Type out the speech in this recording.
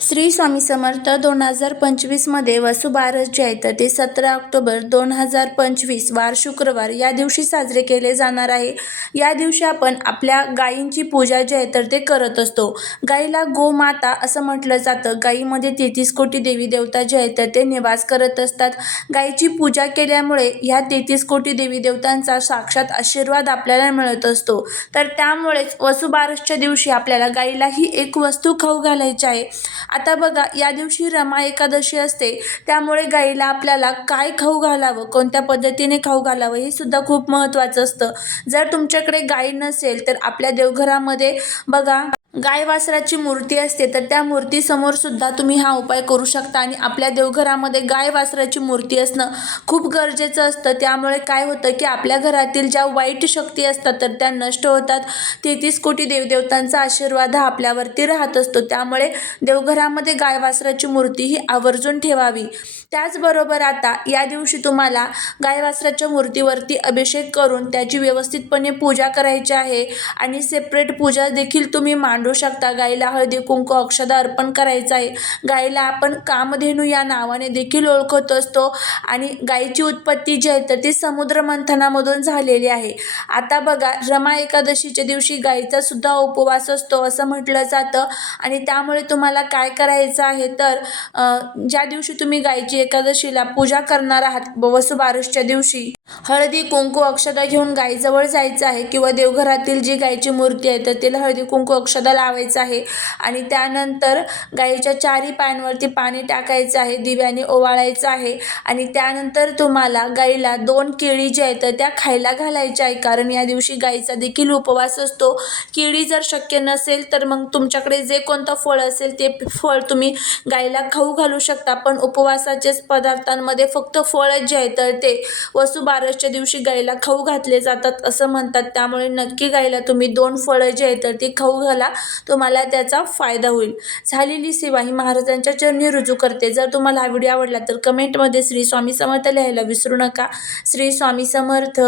श्री स्वामी समर्थ 2025मध्ये वसुबारस जे आहे तर ते 17 ऑक्टोबर 2025 वार शुक्रवार या दिवशी साजरे केले जाणार आहे. या दिवशी आपण आपल्या गायींची पूजा जी आहे तर ते करत असतो. गायीला गोमाता असं म्हटलं जातं. गायीमध्ये 33 कोटी देवी देवता जे आहेत तर ते निवास करत असतात. गायीची पूजा केल्यामुळे ह्या 33 कोटी देवी देवतांचा साक्षात आशीर्वाद आपल्याला मिळत असतो. तर त्यामुळेच वसुबारसच्या दिवशी आपल्याला गायीला ही एक वस्तू खाऊ घालायची आहे. आता बघा, या दिवशी रमा एकादशी असते. त्यामुळे गाईला आपल्याला काय खाऊ घालावं, कोणत्या पद्धतीने खाऊ घालावं हे सुद्धा खूप महत्त्वाचं असतं. जर तुमच्याकडे गाय नसेल तर आपल्या देवघरामध्ये बघा गाय वासराची मूर्ती असते, तर त्या मूर्तीसमोर सुद्धा तुम्ही हा उपाय करू शकता. आणि आपल्या देवघरामध्ये गाय वासराची मूर्ती असणं खूप गरजेचं असतं. त्यामुळे काय होतं की आपल्या घरातील ज्या वाईट शक्ती असतात तर त्या नष्ट होतात. 33 कोटी देवदेवतांचा आशीर्वाद हा आपल्यावरती राहत असतो. त्यामुळे देवघरामध्ये गाय वासराची मूर्ती ही आवर्जून ठेवावी. त्याचबरोबर आता या दिवशी तुम्हाला गाय वासराच्या मूर्तीवरती अभिषेक करून त्याची व्यवस्थितपणे पूजा करायची आहे. आणि सेपरेट पूजा देखील तुम्ही मांडू शकता. गायीला हळदी कुंकू अक्षदा अर्पण करायचं आहे. गायीला आपण कामधेनू या नावाने देखील ओळखत असतो. आणि गायीची उत्पत्ती जी आहे तर ती समुद्र मंथनामधून झालेली आहे. आता बघा, रमा एकादशीच्या दिवशी गायीचा सुद्धा उपवास असतो असं म्हटलं जातं. आणि त्यामुळे तुम्हाला काय करायचं आहे तर ज्या दिवशी तुम्ही गायीची एकादशीला पूजा करणार आहात वसुबारसच्या दिवशी हळदी कुंकू अक्षदा घेऊन गायीजवळ जायचं आहे. किंवा देवघरातील जी गायीची मूर्ती आहे तर तिला हळदी कुंकू अक्षदा लावायचं आहे. आणि त्यानंतर गायीच्या चारी पायांवरती पाणी टाकायचं आहे, दिव्याने ओवाळायचं आहे. आणि त्यानंतर तुम्हाला गायीला 2 केळी जी आहेत तर त्या खायला घालायच्या आहे. कारण या दिवशी गायीचा देखील उपवास असतो. केळी जर शक्य नसेल तर मग तुमच्याकडे जे कोणतं फळ असेल ते फळ तुम्ही गायीला खाऊ घालू शकता. पण उपवासाच्याच पदार्थांमध्ये फक्त फळच जे आहे तर ते वसुबारसच्या दिवशी गायीला खाऊ घातले जातात असं म्हणतात. त्यामुळे नक्की गायीला तुम्ही 2 फळं जे आहेत तर ती खाऊ घाला, तुम्हाला त्याचा फायदा होईल. झालेली सेवा ही महाराजांच्या चरणी रुजू करते. जर तुम्हाला हा व्हिडिओ आवडला तर कमेंटमध्ये श्री स्वामी समर्थ लिहायला विसरू नका. श्री स्वामी समर्थ.